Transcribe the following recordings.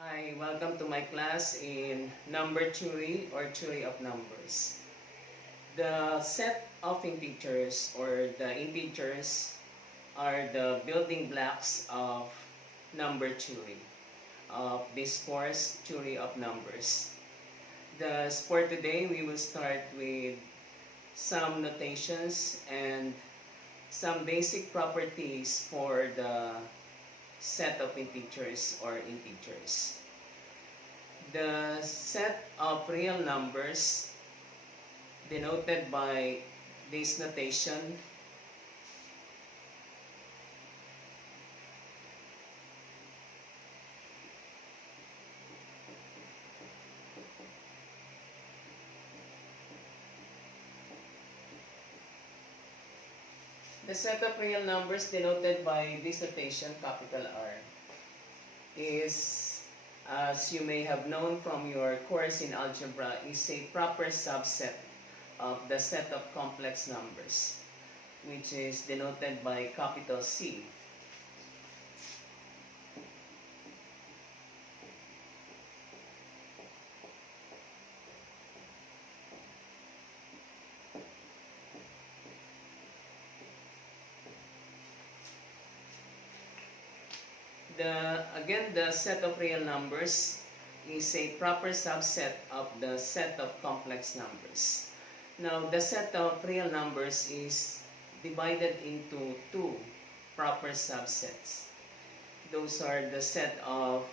Hi, welcome to my class in number theory or theory of numbers. The set of integers or the integers are the building blocks of number theory, of this course, theory of numbers. For today, we will start with some notations and some basic properties for the set of integers or integers. The set of real numbers denoted by this notation capital R, is, as you may have known from your course in algebra, is a proper subset of the set of complex numbers, which is denoted by capital C. The set of real numbers is a proper subset of the set of complex numbers. Now, the set of real numbers is divided into two proper subsets. Those are the set of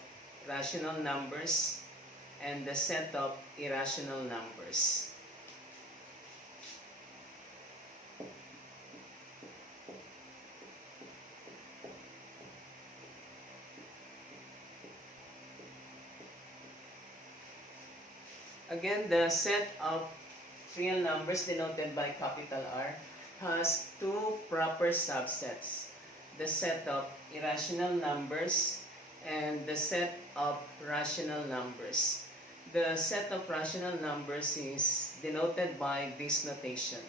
rational numbers and the set of irrational numbers. Again, the set of real numbers denoted by capital R has two proper subsets: the set of irrational numbers and the set of rational numbers. The set of rational numbers is denoted by this notation.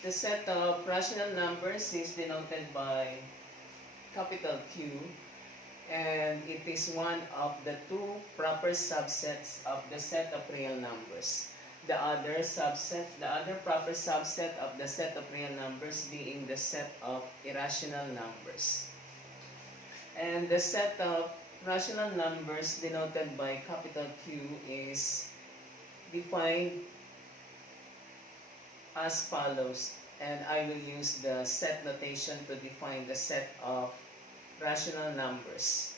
The set of rational numbers is denoted by capital Q, and it is one of the two proper subsets of the set of real numbers. The other proper subset of the set of real numbers being the set of irrational numbers. And the set of rational numbers denoted by capital Q is defined as follows, and I will use the set notation to define the set of rational numbers.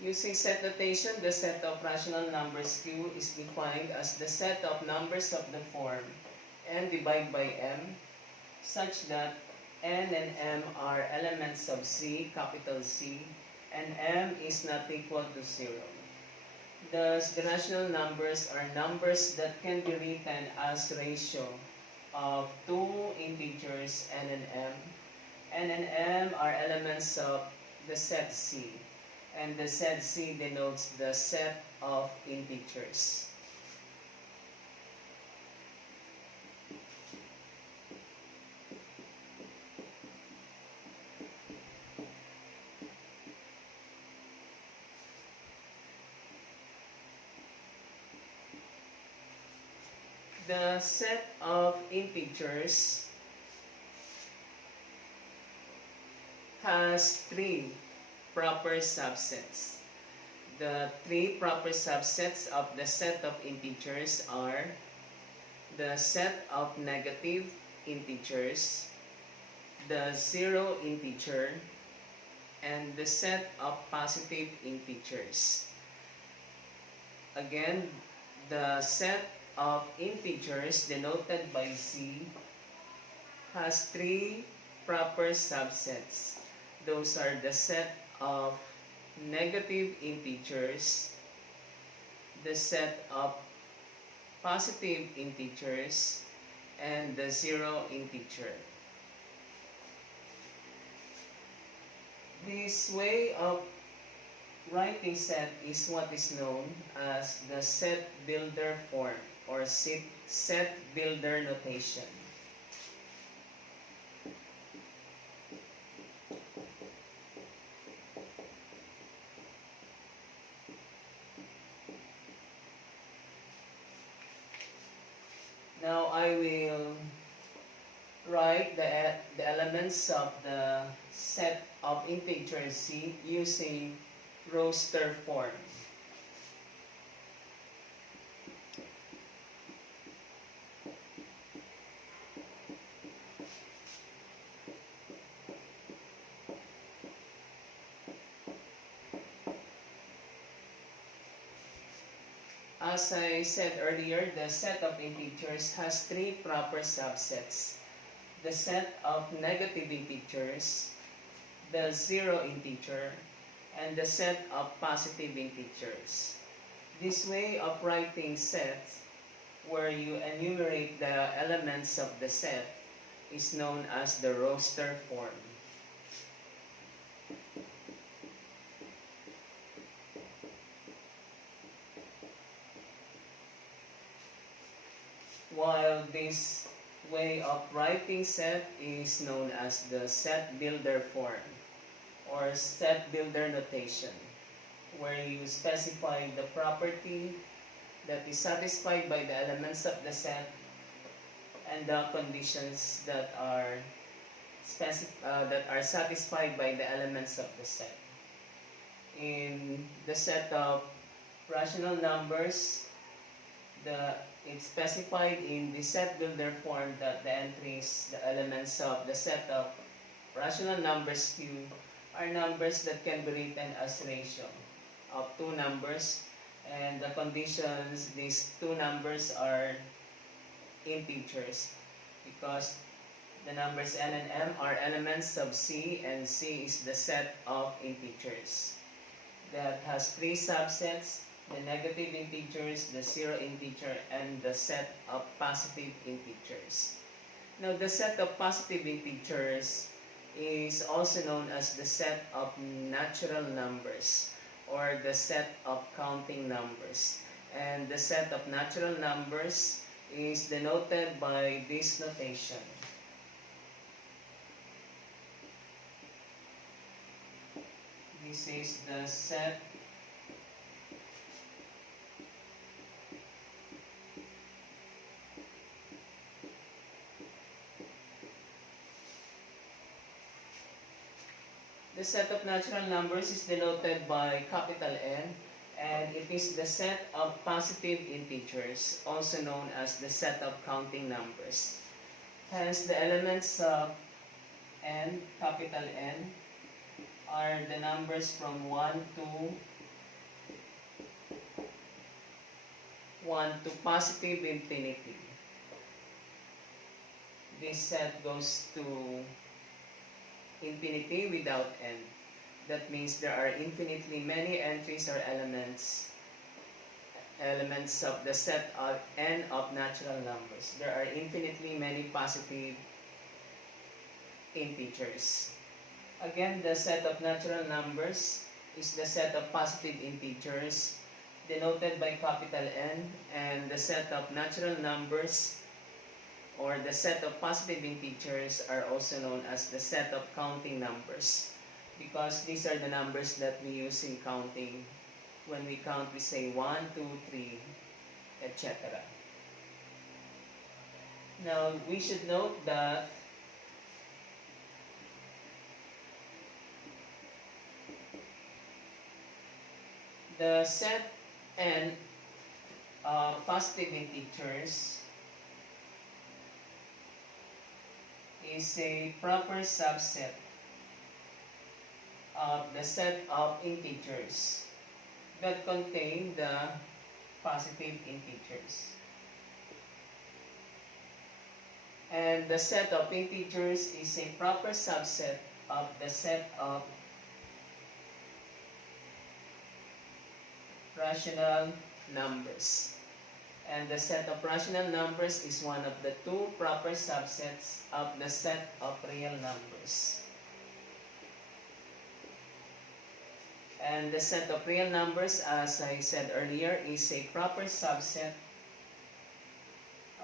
Using set notation, the set of rational numbers Q is defined as the set of numbers of the form n divided by m, such that n and m are elements of C, capital C, and m is not equal to 0. Thus, the rational numbers are numbers that can be written as ratio of two integers n and m. N and m are elements of the set C, and the set C denotes the set of integers. The set of integers has three proper subsets. The three proper subsets of the set of integers are the set of negative integers, the zero integer, and the set of positive integers. Again, the set of integers denoted by z has three proper subsets. Those are the set of negative integers, the set of positive integers, and the zero integer. This way of writing set is what is known as the set builder form or set builder notation. Now I will write the elements of the set of integers z using roster form. As I said earlier, the set of integers has three proper subsets. The set of negative integers, the zero integer, and the set of positive integers. This way of writing sets, where you enumerate the elements of the set, is known as the roster form. While this way of writing set is known as the set builder form or set builder notation, where you specify the property that is satisfied by the elements of the set and the conditions that are satisfied by the elements of the set. In the set of rational numbers, it's specified in the set builder form that the entries, the elements of the set of rational numbers Q are numbers that can be written as ratio of two numbers, and the conditions, these two numbers are integers because the numbers n and m are elements of C, and C is the set of integers that has three subsets: the negative integers, the zero integer, and the set of positive integers. Now, the set of positive integers is also known as the set of natural numbers or the set of counting numbers. And the set of natural numbers is denoted by this notation. This is the set The set of natural numbers is denoted by capital N, and it is the set of positive integers, also known as the set of counting numbers. Hence, the elements of N, capital N, are the numbers from 1 to positive infinity. This set goes to infinity without n. That means there are infinitely many entries or elements of the set of n of natural numbers. There are infinitely many positive integers. Again, the set of natural numbers is the set of positive integers denoted by capital N, and the set of natural numbers or the set of positive integers are also known as the set of counting numbers, because these are the numbers that we use in counting. When we count, we say 1, 2, 3, etc. Now, we should note that the set N of positive integers is a proper subset of the set of integers that contain the positive integers. And the set of integers is a proper subset of the set of rational numbers. And the set of rational numbers is one of the two proper subsets of the set of real numbers. And the set of real numbers, as I said earlier, is a proper subset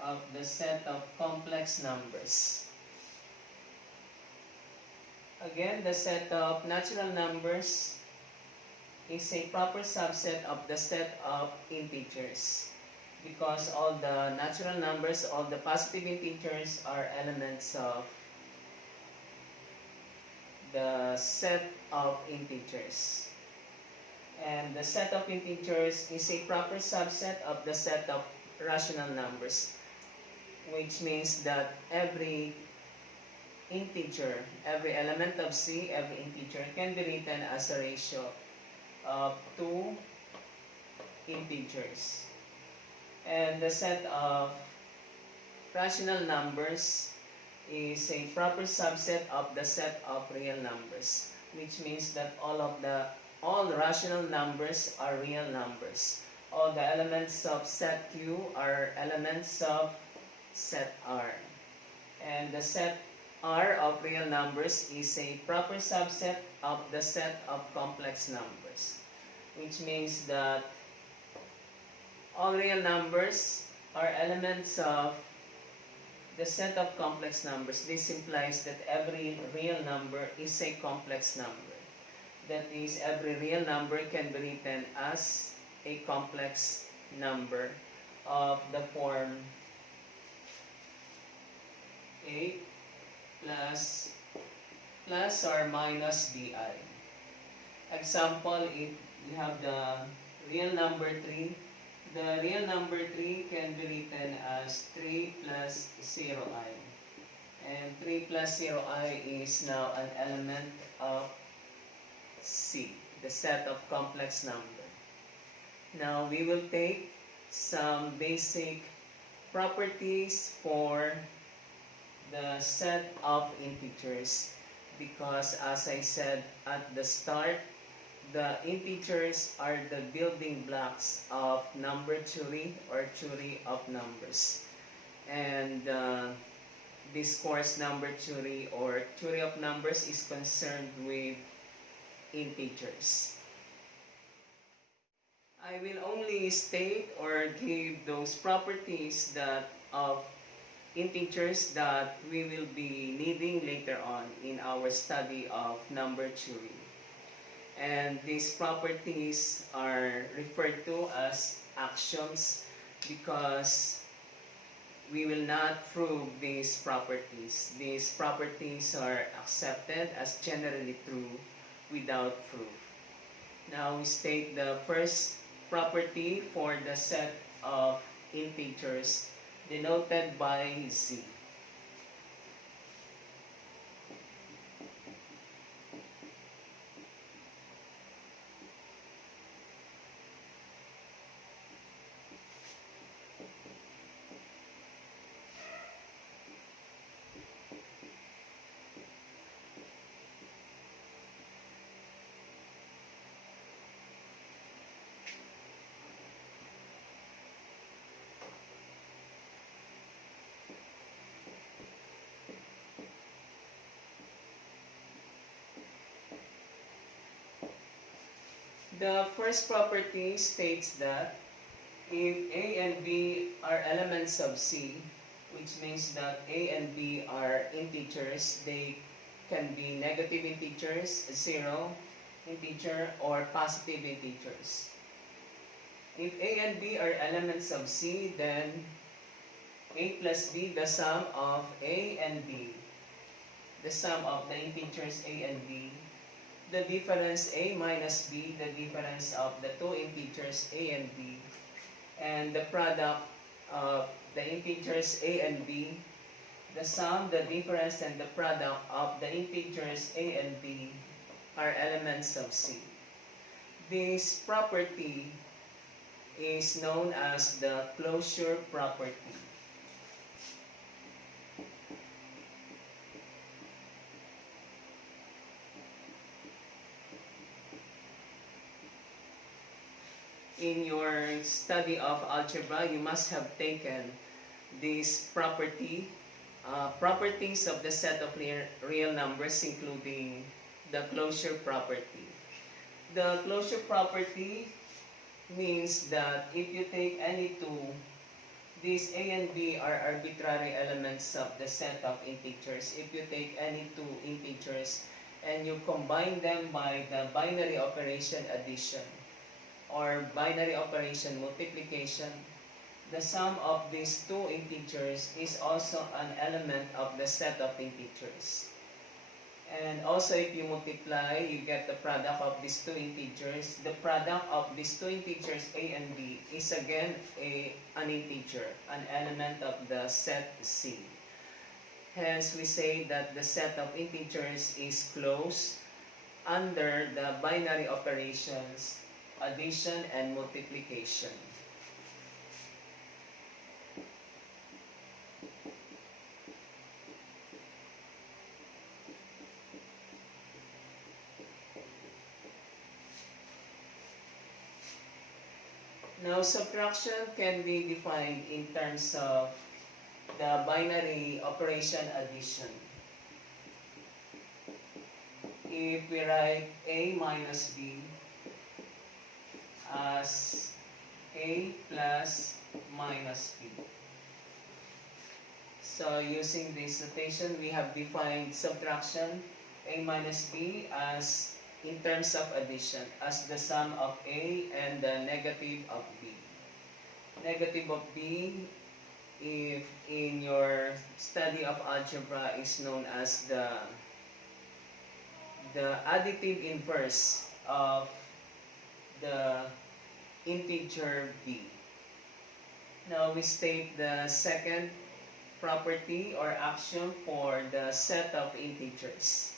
of the set of complex numbers. Again, the set of natural numbers is a proper subset of the set of integers, because all the natural numbers, all the positive integers are elements of the set of integers. And the set of integers is a proper subset of the set of rational numbers, which means that every integer, every element of C, every integer can be written as a ratio of two integers. And the set of rational numbers is a proper subset of the set of real numbers, which means that all rational numbers are real numbers. All the elements of set Q are elements of set R. And the set R of real numbers is a proper subset of the set of complex numbers, which means that all real numbers are elements of the set of complex numbers. This implies that every real number is a complex number. That is, every real number can be written as a complex number of the form A plus or minus bi. Example, if you have the real number 3, the real number 3 can be written as 3 plus 0i. And 3 plus 0i is now an element of C, the set of complex number. Now we will take some basic properties for the set of integers, because as I said at the start, the integers are the building blocks of number theory or theory of numbers. And this course, number theory or theory of numbers, is concerned with integers. I will only state or give those properties that of integers that we will be needing later on in our study of number theory. And these properties are referred to as axioms because we will not prove these properties. These properties are accepted as generally true without proof. Now we state the first property for the set of integers denoted by Z. The first property states that if A and B are elements of C, which means that A and B are integers, they can be negative integers, 0 integer, or positive integers. If A and B are elements of C, then A plus B, the sum of A and B, the sum of the integers A and B, the difference A minus B, the difference of the two integers A and B, and the product of the integers A and B, the sum, the difference, and the product of the integers A and B are elements of C. This property is known as the closure property. in your study of algebra, you must have taken this properties of the set of real numbers, including the closure property. The closure property means that if you take any two, these A and B are arbitrary elements of the set of integers. If you take any two integers and you combine them by the binary operation addition or binary operation multiplication, the sum of these two integers is also an element of the set of integers. And also if you multiply, you get the product of these two integers. The product of these two integers, A and B, is again an integer, an element of the set C. Hence, we say that the set of integers is closed under the binary operations, addition and multiplication. Now, subtraction can be defined in terms of the binary operation addition. If we write A minus B as A plus minus B. So, using this notation, we have defined subtraction A minus B as in terms of addition, as the sum of A and the negative of B. Negative of B, if in your study of algebra, is known as the additive inverse of the integer B. Now we state the second property or axiom for the set of integers.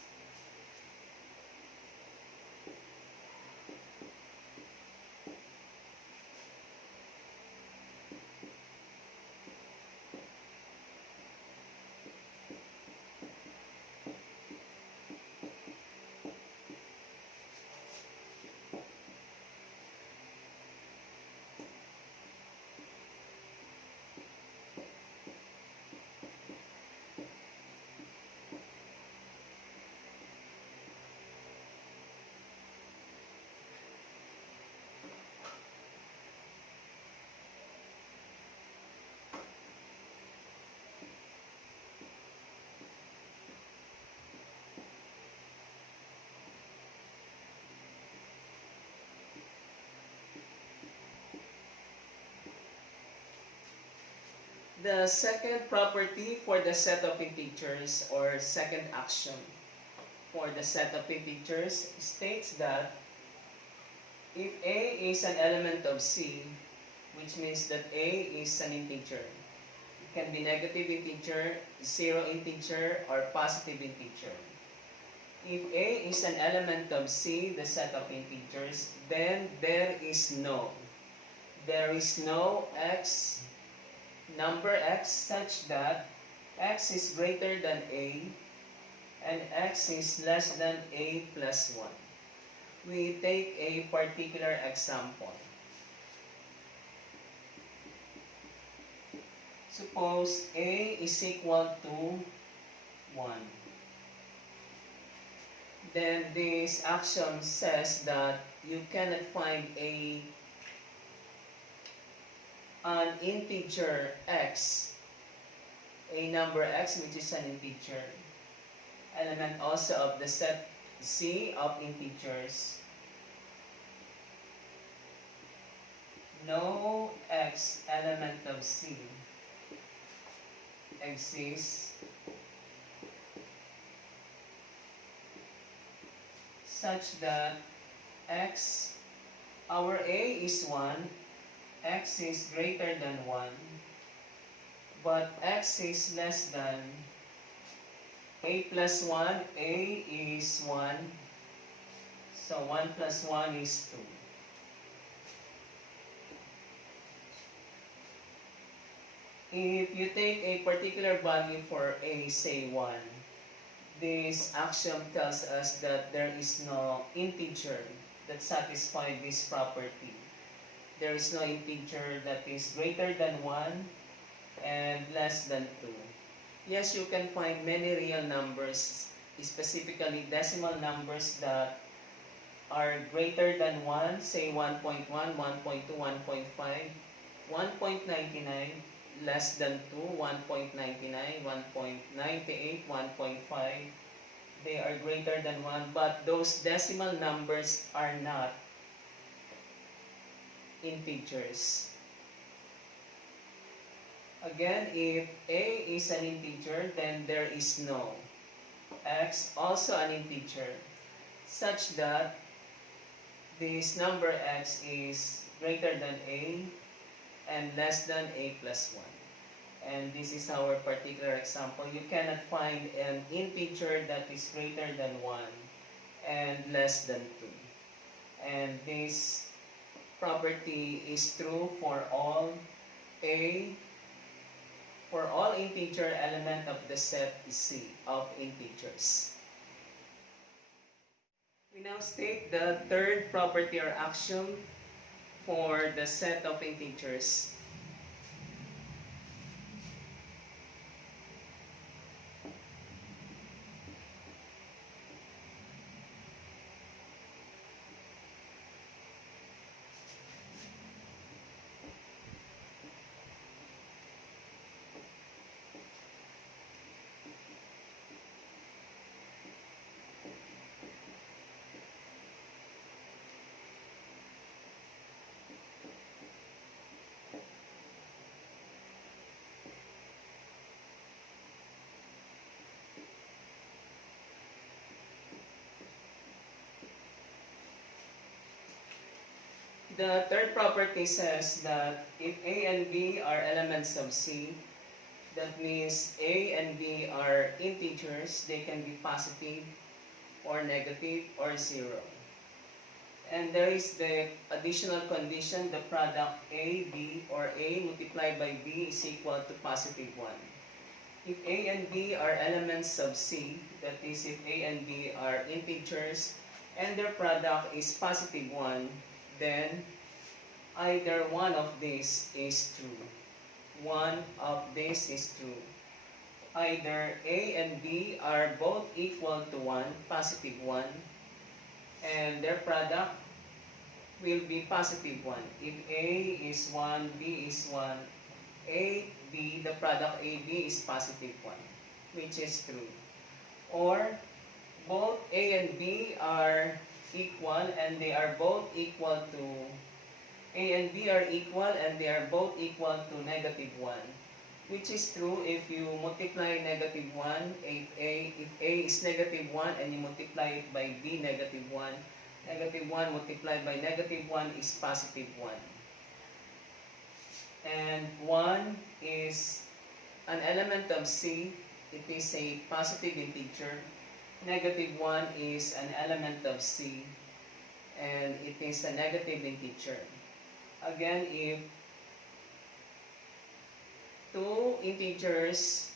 The second property for the set of integers, or second axiom for the set of integers, states that if A is an element of C, which means that A is an integer, it can be negative integer, zero integer, or positive integer. If A is an element of C, the set of integers, then there is no x, number x such that x is greater than A and x is less than A plus 1. We take a particular example. Suppose A is equal to 1. Then this axiom says that you cannot find an integer x, a number x which is an integer, element also of the set C of integers. No x element of C exists such that x, our A is 1, x is greater than 1, but x is less than A plus 1, A is 1, so 1 plus 1 is 2. If you take a particular value for A, say 1, this axiom tells us that there is no integer that satisfies this property. there is no integer that is greater than 1 and less than 2. Yes, you can find many real numbers, specifically decimal numbers that are greater than 1, say 1.1, 1.2, 1.5, 1.99, less than 2, 1.99, 1.98, 1.5. They are greater than 1, but those decimal numbers are not integers. Again, if a is an integer, then there is no x, also an integer, such that this number x is greater than a and less than a plus 1. And this is our particular example. You cannot find an integer that is greater than 1 and less than 2. And this property is true for all integer element of the set C of integers. We now state the third property or axiom for the set of integers. The third property says that if A and B are elements of C, that means A and B are integers. They can be positive or negative or 0. And there is the additional condition, the product A, B, or A multiplied by B is equal to positive 1. If A and B are elements of C, that is if A and B are integers, and their product is positive 1, then either one of these is true. One of these is true. Either A and B are both equal to 1, positive 1, and their product will be positive 1. If A is 1, B is 1, AB, the product AB is positive 1, which is true. Or both A and B are equal and they are both equal to A and B are equal and they are both equal to negative 1, which is true if you multiply negative 1. If A is negative 1 and you multiply it by B negative 1, negative 1 multiplied by negative 1 is positive 1. And 1 is an element of C. It is a positive integer. Negative 1 is an element of C, and it is a negative integer. Again, if two integers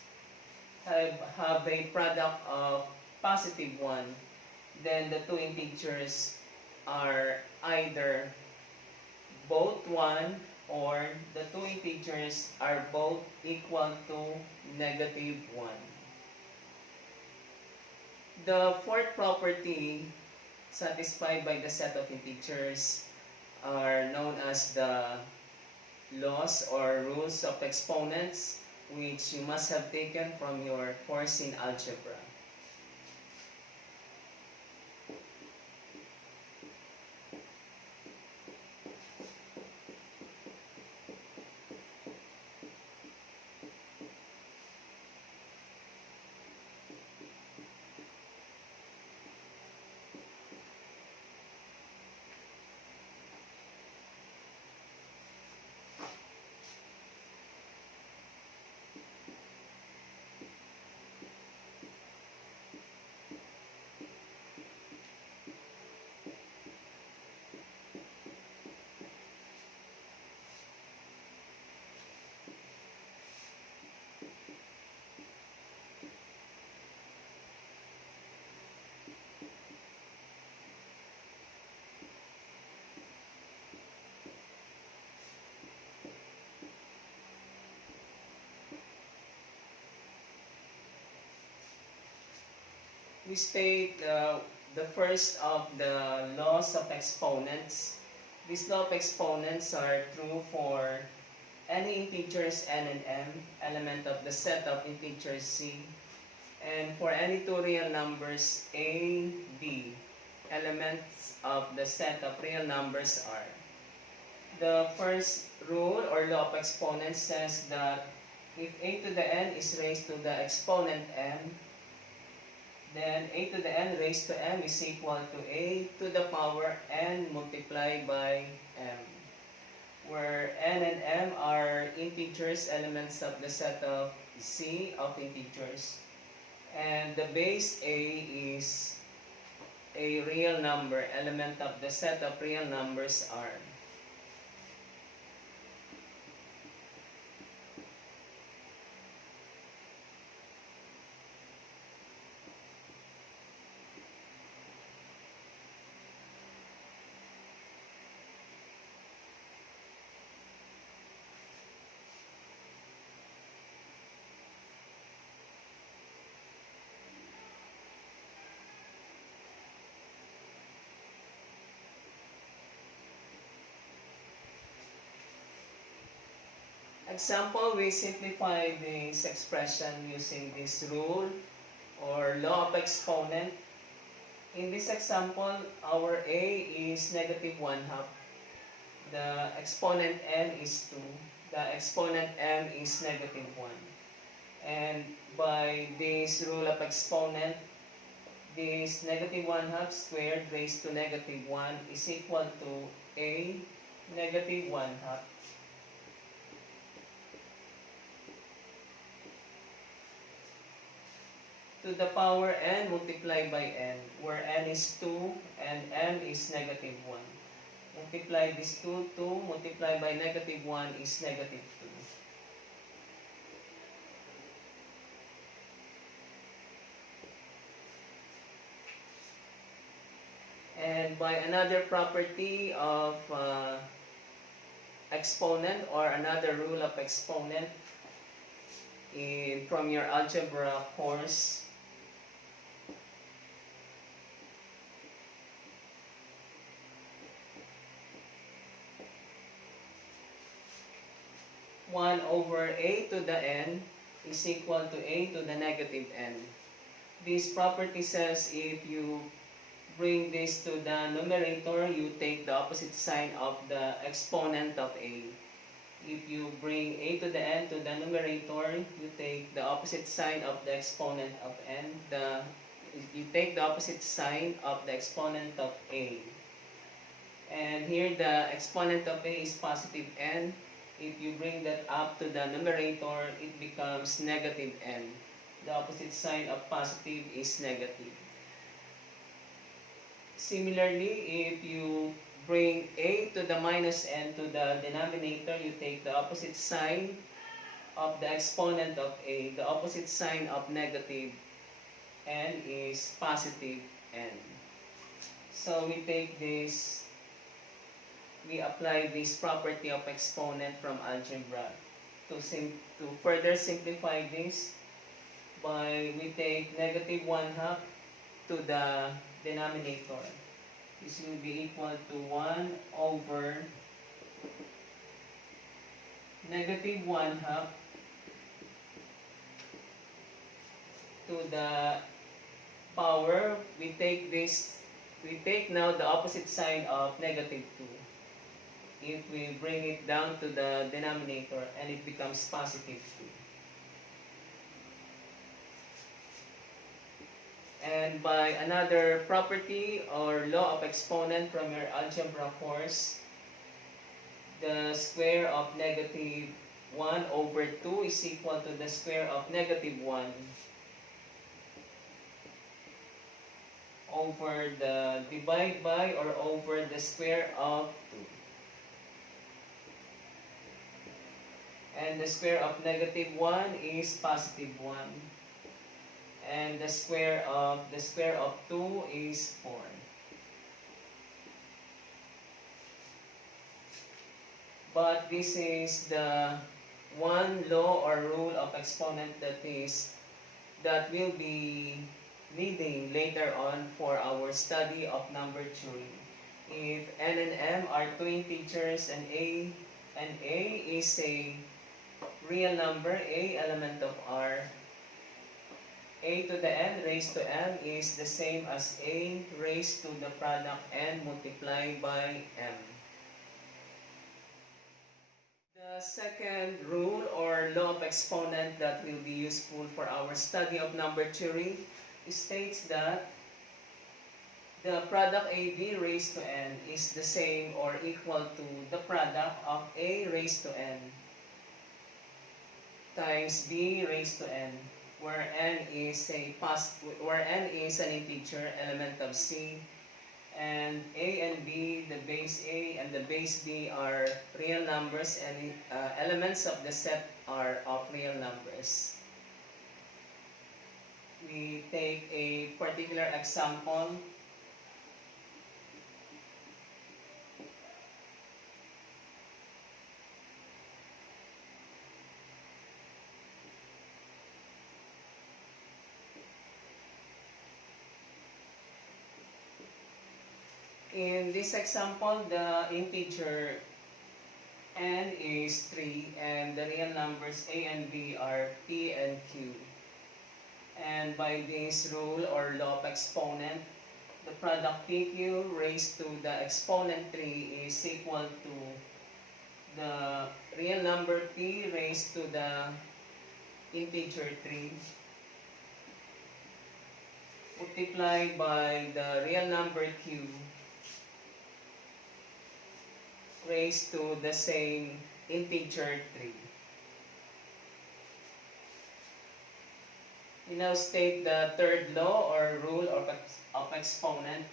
have a product of positive 1, then the two integers are either both 1 or the two integers are both equal to negative 1. The fourth property satisfied by the set of integers are known as the laws or rules of exponents, which you must have taken from your course in algebra. we state the first of the laws of exponents. These law of exponents are true for any integers n and m, element of the set of integers c, and for any two real numbers a, b, elements of the set of real numbers r. The first rule or law of exponents says that if a to the n is raised to the exponent m, then a to the n raised to m is equal to a to the power n multiplied by m, where n and m are integers, elements of the set of c of integers, and the base a is a real number, element of the set of real numbers r. Example, we simplify this expression using this rule or law of exponent. In this example, our a is negative 1/2. The exponent n is 2. The exponent m is negative 1. And by this rule of exponent, this negative 1/2 squared raised to negative 1 is equal to a negative 1/2 to the power n multiplied by n, where n is 2 and m is negative 1. Multiply this 2 multiplied by negative 1 is negative 2. And by another property of exponent or another rule of exponent from your algebra course, one over a to the n is equal to a to the negative n. This property says if you bring this to the numerator, you take the opposite sign of the exponent of a. If you bring a to the n to the numerator, you take the opposite sign of the exponent of n. You take the opposite sign of the exponent of a. And here the exponent of a is positive n. If you bring that up to the numerator, it becomes negative n. The opposite sign of positive is negative. Similarly, if you bring a to the minus n to the denominator, you take the opposite sign of the exponent of a. The opposite sign of negative n is positive n. So we take this, we apply this property of exponent from algebra to further simplify this. We take negative 1/2 to the denominator. This will be equal to 1 over negative 1/2 to the power. We take now the opposite sign of negative 2. If we bring it down to the denominator, and it becomes positive 2. And by another property or law of exponent from your algebra course, the square of negative 1 over 2 is equal to the square of negative 1 over the divide by or over the square of 2. And the square of negative 1 is positive 1. And the square of 2 is 4. But this is the one law or rule of exponent that will be needing later on for our study of number theory. If n and m are two integers and a is a real number, a element of R, a to the n raised to m is the same as a raised to the product n multiplied by m. The second rule or law of exponent that will be useful for our study of number theory states that the product AB raised to n is the same or equal to the product of A raised to n times B raised to n, where n is an integer element of C, and A and B, the base A and the base B are real numbers, and elements of the set are of real numbers. We take a particular example. In this example, the integer n is 3 and the real numbers a and b are p and q. And by this rule or law of exponent, the product pq raised to the exponent 3 is equal to the real number p raised to the integer 3 multiplied by the real number q raised to the same integer 3. We now state the third law or rule of exponent.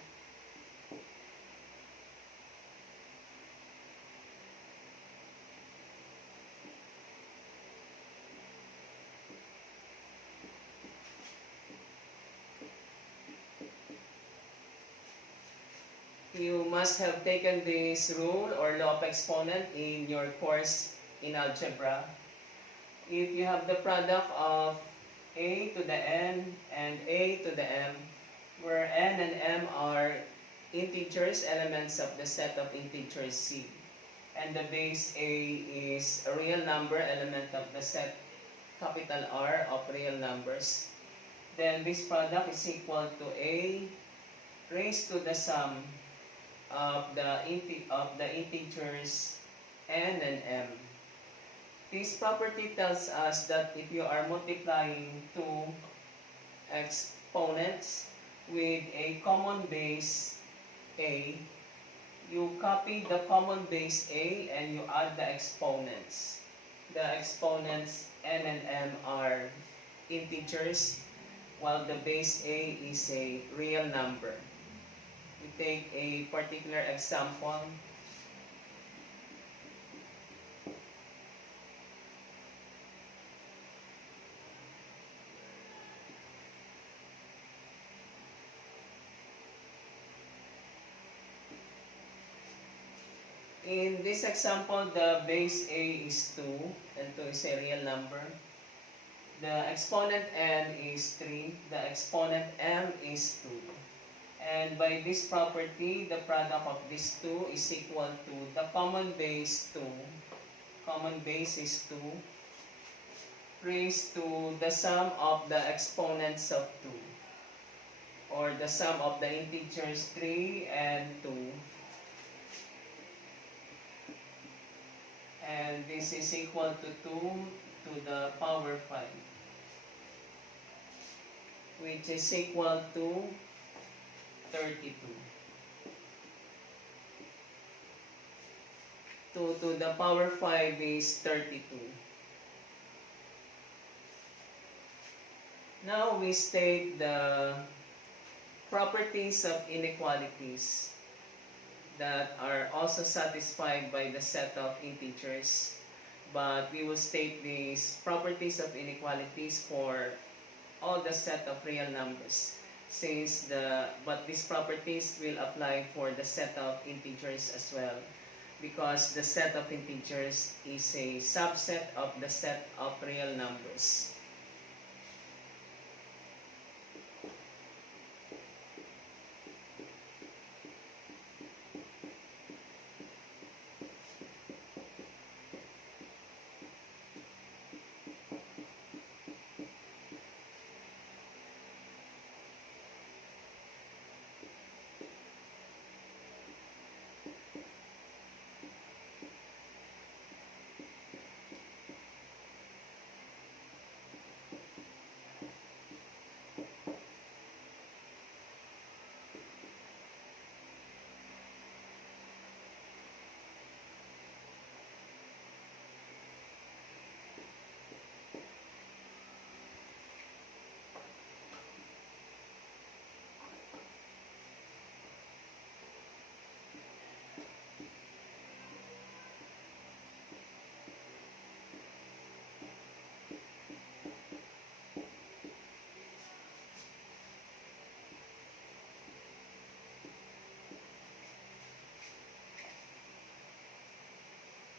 You must have taken this rule or law of exponent in your course in algebra. If you have the product of a to the n and a to the m, where n and m are integers, elements of the set of integers C, and the base a is a real number, element of the set capital R of real numbers, then this product is equal to a raised to the sum of the integers n and m. This property tells us that if you are multiplying two exponents with a common base a, you copy the common base a and you add the exponents. The exponents n and m are integers, while the base a is a real number. We take a particular example. In this example, the base a is 2, and 2 is a real number. The exponent n is 3, the exponent m is 2. And by this property, the product of these two is equal to the common base 2. Common base is 2 raised to the sum of the exponents of 2, or the sum of the integers 3 and 2. And this is equal to 2 to the power 5, which is equal to 32. 2 to the power 5 is 32. Now we state the properties of inequalities that are also satisfied by the set of integers. But we will state these properties of inequalities for all the set of real numbers, but these properties will apply for the set of integers as well, because the set of integers is a subset of the set of real numbers.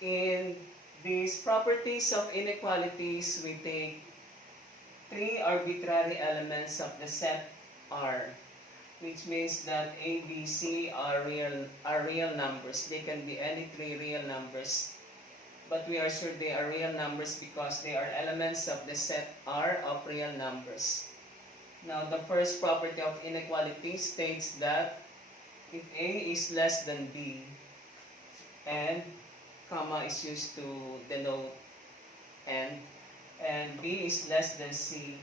In these properties of inequalities, we take three arbitrary elements of the set R, which means that A, B, C are real numbers. They can be any three real numbers, but we are sure they are real numbers because they are elements of the set R of real numbers. Now, the first property of inequality states that if A is less than B, and comma is used to denote and B is less than C,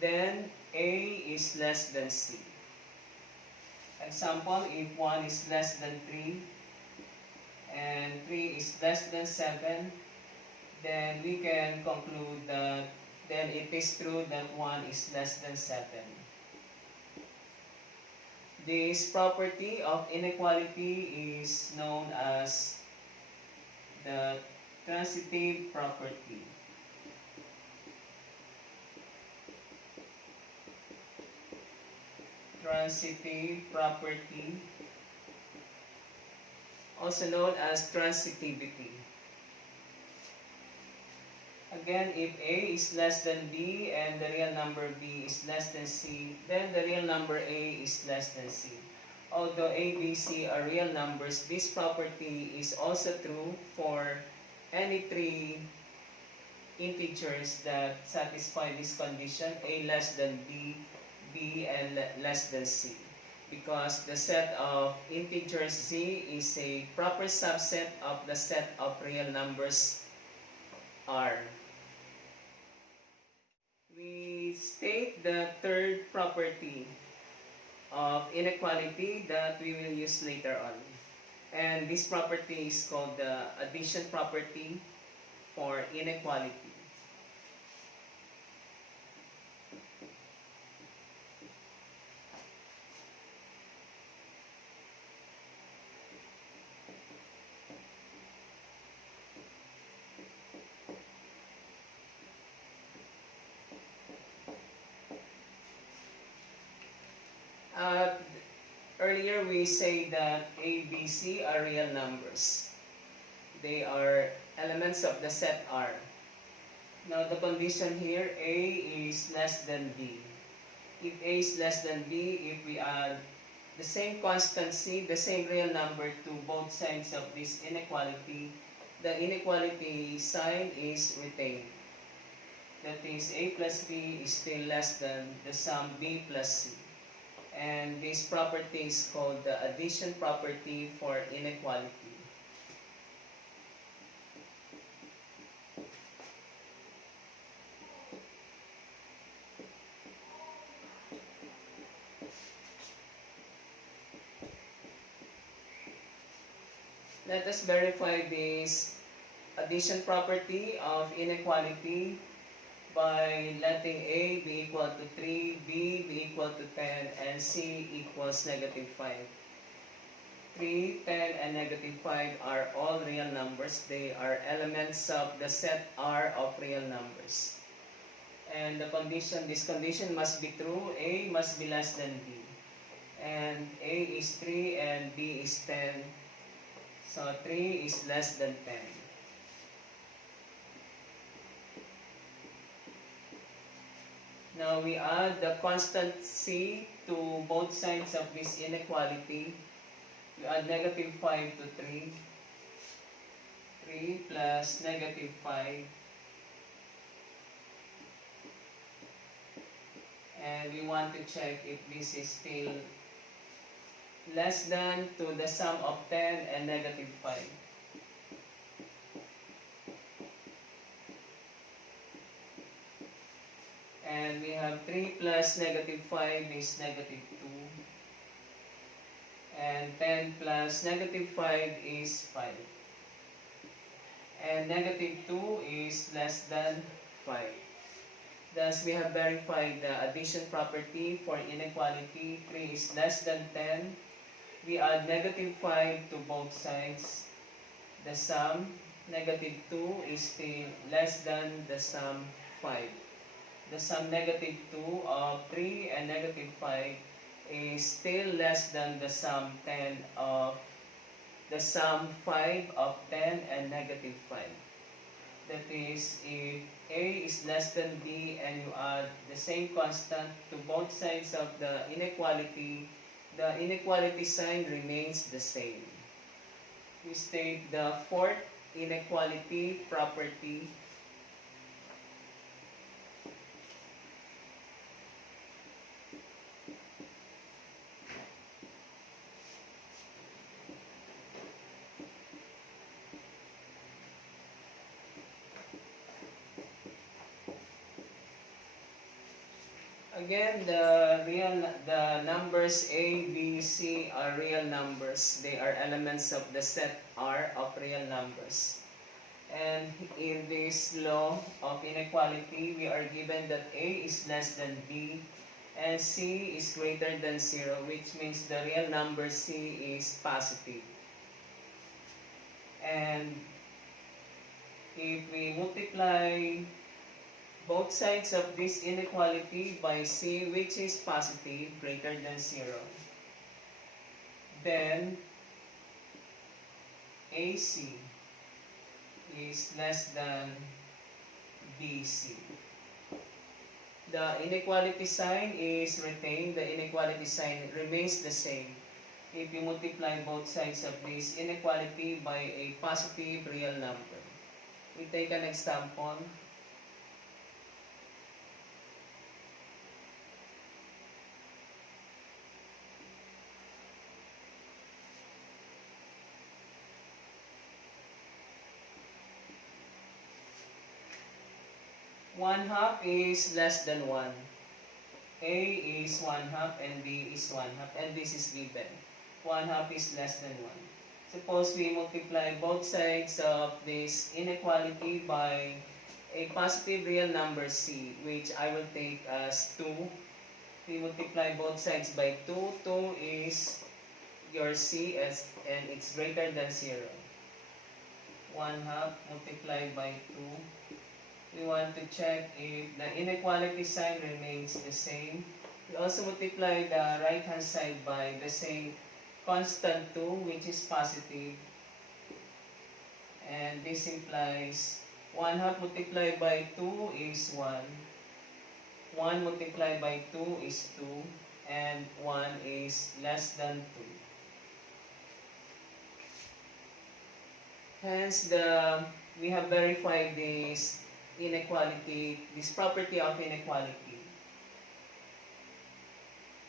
then A is less than C. Example, if 1 is less than 3 and 3 is less than 7, then we can conclude that then it is true that 1 is less than 7. This property of inequality is known as the transitive property. Transitive property, also known as transitivity. Again, if A is less than B and the real number B is less than C, then the real number A is less than C. Although A, B, C are real numbers, this property is also true for any three integers that satisfy this condition, A less than B, B and less than C. Because the set of integers Z is a proper subset of the set of real numbers R. We state the third property of inequality that we will use later on. And this property is called the addition property for inequality. Earlier we say that A, B, C are real numbers. They are elements of the set R. Now the condition here, A is less than B. If A is less than B, if we add the same constant C, the same real number to both sides of this inequality, the inequality sign is retained. That is, A plus B is still less than the sum B plus C. And this property is called the addition property for inequality. Let us verify this addition property of inequality by letting A be equal to 3, B be equal to 10, and C equals negative 5. 3, 10, and negative 5 are all real numbers. They are elements of the set R of real numbers. And this condition must be true. A must be less than B. And A is 3 and B is 10. So 3 is less than 10. Now we add the constant C to both sides of this inequality. We add negative 5 to 3. 3 plus negative 5. And we want to check if this is still less than to the sum of 10 and negative 5. And we have 3 plus negative 5 is negative 2. And 10 plus negative 5 is 5. And negative 2 is less than 5. Thus, we have verified the addition property for inequality. 3 is less than 10. We add negative 5 to both sides. The sum, negative 2, is still less than the sum 5. The sum negative 2 of 3 and negative 5 is still less than the sum 10 of the sum 5 of 10 and negative 5. That is, if A is less than B and you add the same constant to both sides of the inequality sign remains the same. We state the fourth inequality property. Again, the numbers A, B, C are real numbers. They are elements of the set R of real numbers. And in this law of inequality, we are given that A is less than B and C is greater than 0, which means the real number C is positive. And if we multiply both sides of this inequality by C, which is positive, greater than 0, then AC is less than BC. The inequality sign is retained, the inequality sign remains the same if you multiply both sides of this inequality by a positive real number. We take an example. One half is less than 1. A is 1/2 and B is 1/2, and this is given. 1/2 is less than 1. Suppose we multiply both sides of this inequality by a positive real number C, which I will take as 2. We multiply both sides by 2. 2 is your C and it's greater than 0. 1/2 multiplied by 2. We want to check if the inequality sign remains the same. We also multiply the right hand side by the same constant 2, which is positive. And this implies 1/2 multiplied by 2 is 1. 1 multiplied by 2 is 2. And 1 is less than 2. Hence, we have verified this inequality, this property of inequality.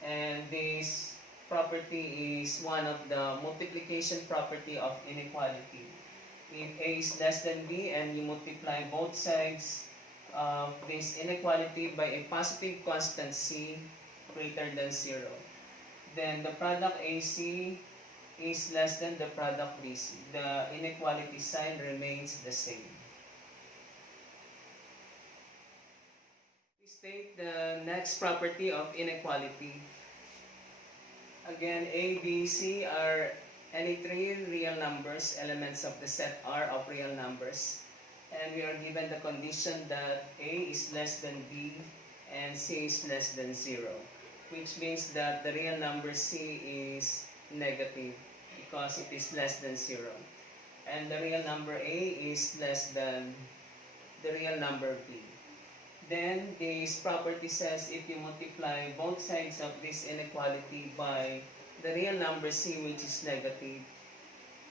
And this property is one of the multiplication property of inequality. If A is less than B and you multiply both sides of this inequality by a positive constant C greater than 0, then the product AC is less than the product BC. The inequality sign remains the same. State the next property of inequality. Again, A, B, C are any three real numbers, elements of the set R of real numbers. And we are given the condition that A is less than B and C is less than 0, which means that the real number C is negative because it is less than 0. And the real number A is less than the real number B. Then, this property says if you multiply both sides of this inequality by the real number C, which is negative,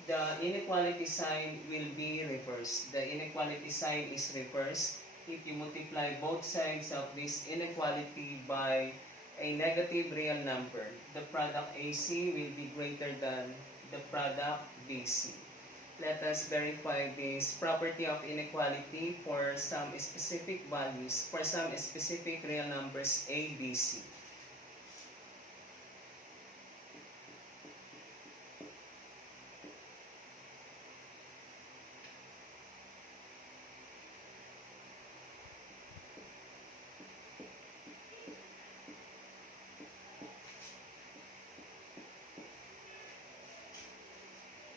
the inequality sign will be reversed. The inequality sign is reversed if you multiply both sides of this inequality by a negative real number. The product AC will be greater than the product BC. Let us verify this property of inequality for some specific values, for some specific real numbers A, B, C.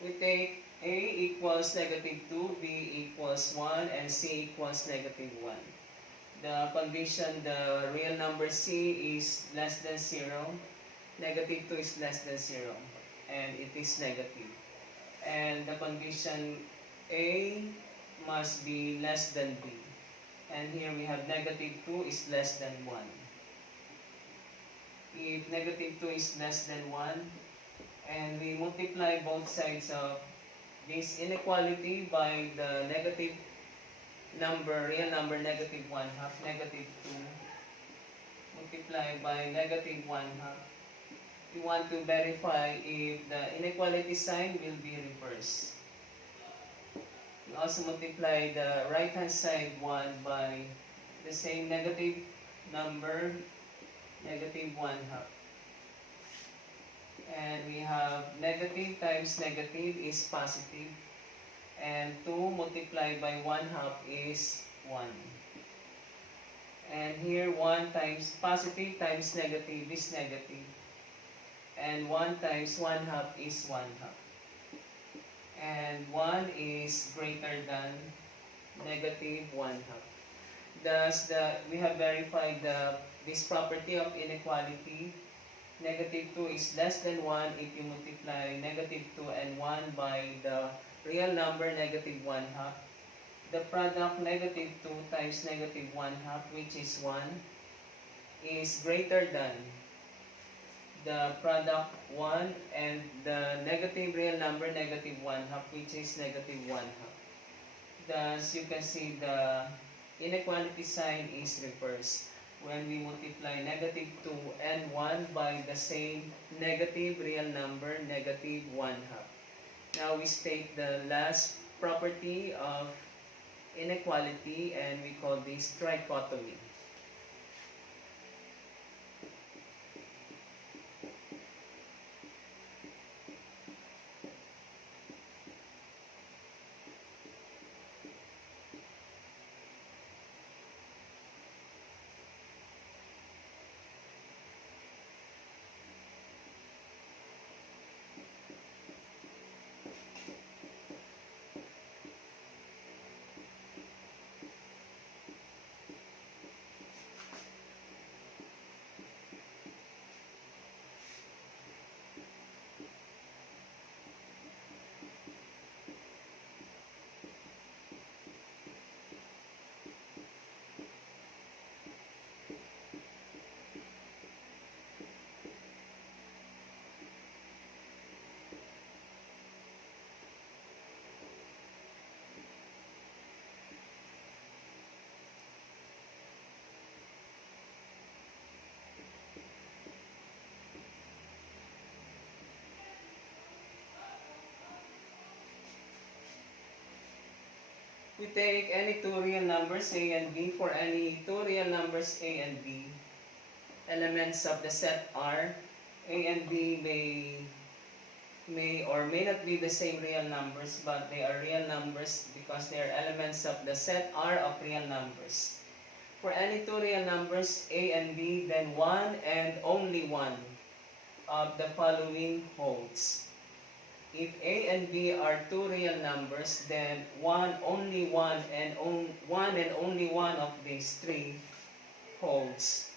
We take A equals negative 2, B equals 1, and C equals negative 1. The condition, the real number C is less than 0, negative 2 is less than 0, and it is negative. and the condition A must be less than B. And here we have negative 2 is less than 1. If negative 2 is less than 1, and we multiply both sides of this inequality by the negative number, real number, negative 1 half, negative 2, multiplied by negative 1 half. We want to verify if the inequality sign will be reversed. We also multiply the right hand side 1 by the same negative number, negative 1 half. And we have negative times negative is positive, and 2 multiplied by 1 half is 1. And here 1 times positive times negative is negative, and 1 times 1 half is 1 half. And 1 is greater than negative 1 half. Thus, we have verified this property of inequality. Negative 2 is less than 1 if you multiply negative 2 and 1 by the real number negative 1 half. The product negative 2 times negative 1 half, which is 1, is greater than the product 1 and the negative real number negative 1 half, which is negative 1 half. Thus, you can see the inequality sign is reversed when we multiply negative 2 and 1 by the same negative real number negative 1 half. Now we state the last property of inequality, and we call this trichotomy. We take any two real numbers A and B. For any two real numbers A and B, elements of the set R, A and B may or may not be the same real numbers, but they are real numbers because they are elements of the set R of real numbers. For any two real numbers A and B, then one and only one of the following holds. If A and B are two real numbers, then only one and only one of these three holds.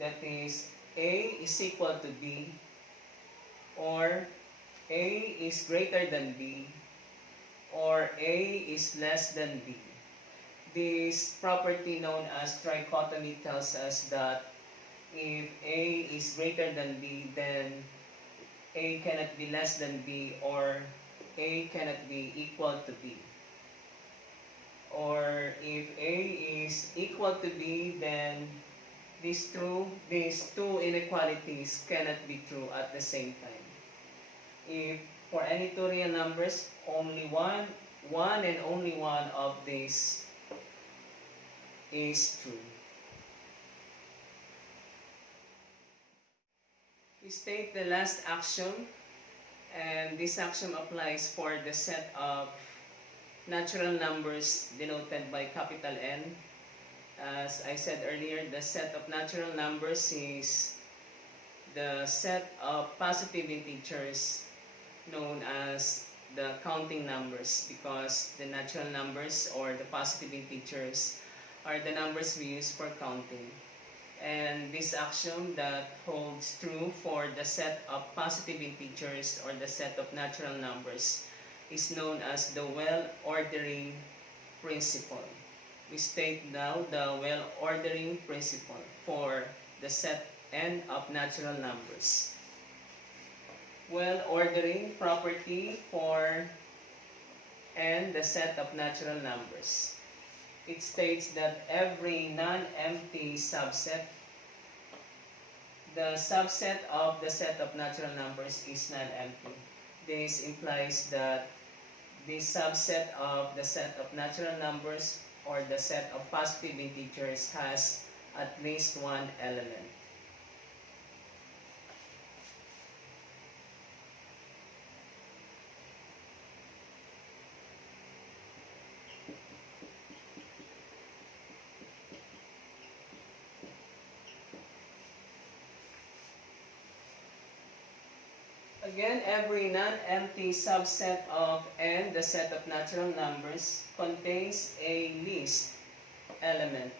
That is, A is equal to B, or A is greater than B, or A is less than B. This property known as trichotomy tells us that if A is greater than B, then A cannot be less than B, or A cannot be equal to B. Or if A is equal to B, then these two inequalities cannot be true at the same time. If for any two real numbers, only one and only one of these is true. We state the last axiom, and this axiom applies for the set of natural numbers denoted by capital N. As I said earlier, the set of natural numbers is the set of positive integers known as the counting numbers, because the natural numbers or the positive integers are the numbers we use for counting. And this axiom that holds true for the set of positive integers or the set of natural numbers is known as the well-ordering principle. We state now the well-ordering principle for the set n of natural numbers. Well-ordering property for n, the set of natural numbers. It states that every non-empty subset, the subset of the set of natural numbers is non-empty. This implies that the subset of the set of natural numbers or the set of positive integers has at least one element. Again, every non-empty subset of n, the set of natural numbers, contains a least element.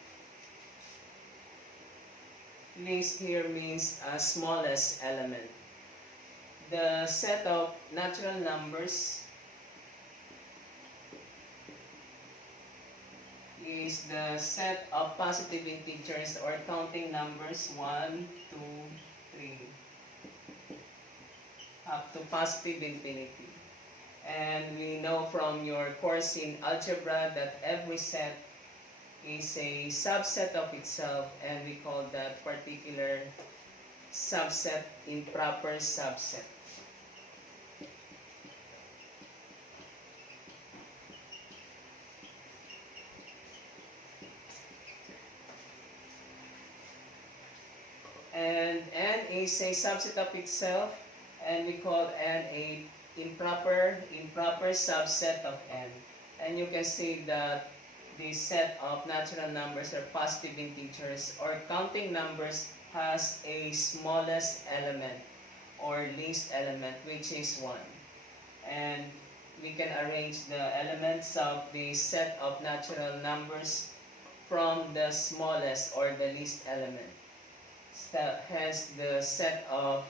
Least here means smallest element. The set of natural numbers is the set of positive integers or counting numbers 1, 2, 3. Up to positive infinity. And we know from your course in algebra that every set is a subset of itself, and we call that particular subset improper subset. And n is a subset of itself, and we call n a improper subset of n. And you can see that the set of natural numbers or positive integers or counting numbers has a smallest element or least element, which is 1. And we can arrange the elements of the set of natural numbers from the smallest or the least element. So hence the set of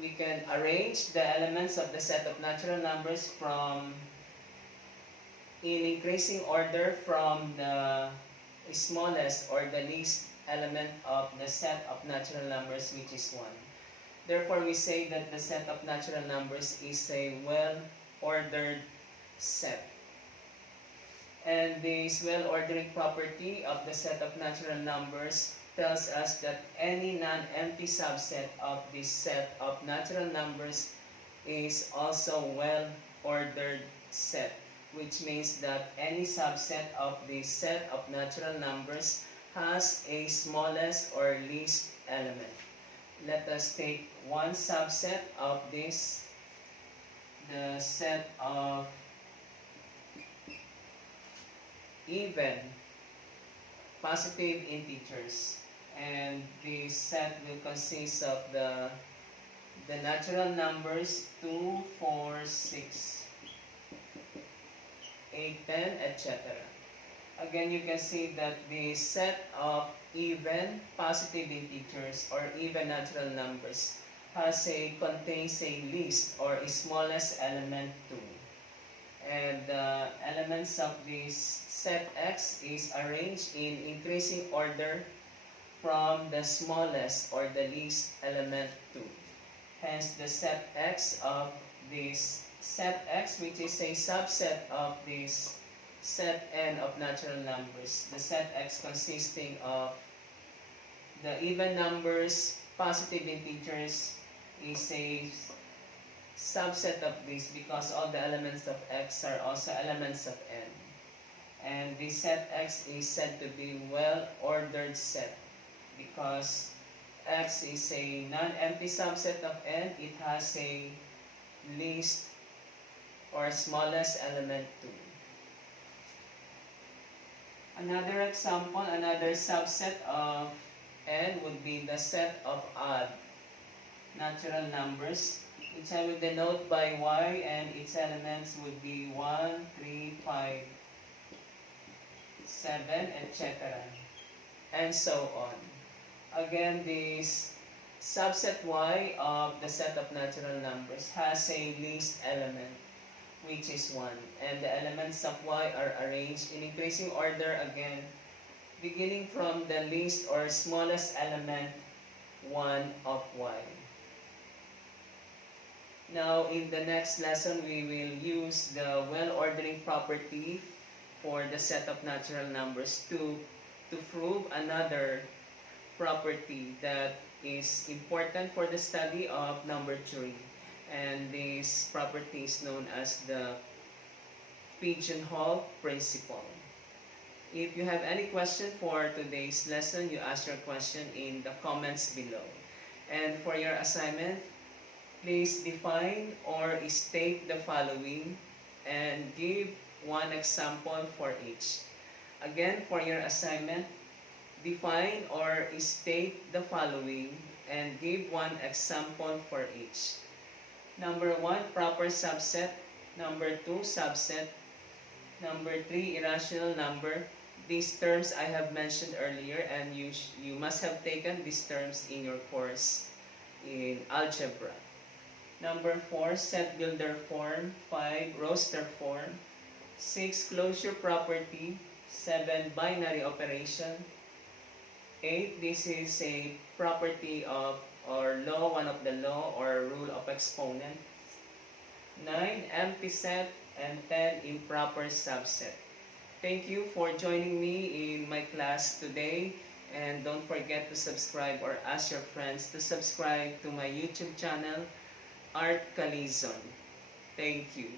we can arrange the elements of the set of natural numbers from in increasing order from the smallest or the least element of the set of natural numbers, which is 1. Therefore, we say that the set of natural numbers is a well-ordered set. And this well-ordering property of the set of natural numbers tells us that any non-empty subset of this set of natural numbers is also well-ordered set, which means that any subset of the set of natural numbers has a smallest or least element. Let us take one subset of this, the set of even positive integers. And the set will consist of the natural numbers 2, 4, 6, 8, 10, etc. Again, you can see that the set of even positive integers or even natural numbers contains a least or a smallest element 2. And the elements of this set X is arranged in increasing order from the smallest or the least element 2. Hence, the set X of this set X, which is a subset of this set N of natural numbers. The set X consisting of the even numbers, positive integers, is a subset of this because all the elements of X are also elements of N. And the set X is said to be well-ordered set because X is a non-empty subset of N. It has a least or smallest element 2. Another example, another subset of N would be the set of odd natural numbers, which I will denote by Y, and its elements would be 1, 3, 5, 7, etc. and so on. Again, this subset y of the set of natural numbers has a least element, which is 1. And the elements of y are arranged in increasing order again, beginning from the least or smallest element, 1 of y. Now, in the next lesson, we will use the well-ordering property for the set of natural numbers to prove another property that is important for the study of number theory. And this property is known as the pigeonhole principle. If you have any question for today's lesson, you ask your question in the comments below. And for your assignment, please define or state the following and give one example for each. Again, for your assignment, define or state the following and give one example for each. Number 1, proper subset. Number 2, subset. Number 3, irrational number. These terms I have mentioned earlier, and you must have taken these terms in your course in algebra. Number 4, set builder form. 5, roster form. 6, closure property. 7, binary operation. 8, this is a property of or law, one of the law or rule of exponent. 9, empty set. And 10, improper subset. Thank you for joining me in my class today, and don't forget to subscribe or ask your friends to subscribe to my YouTube channel, Art Calizon. Thank you.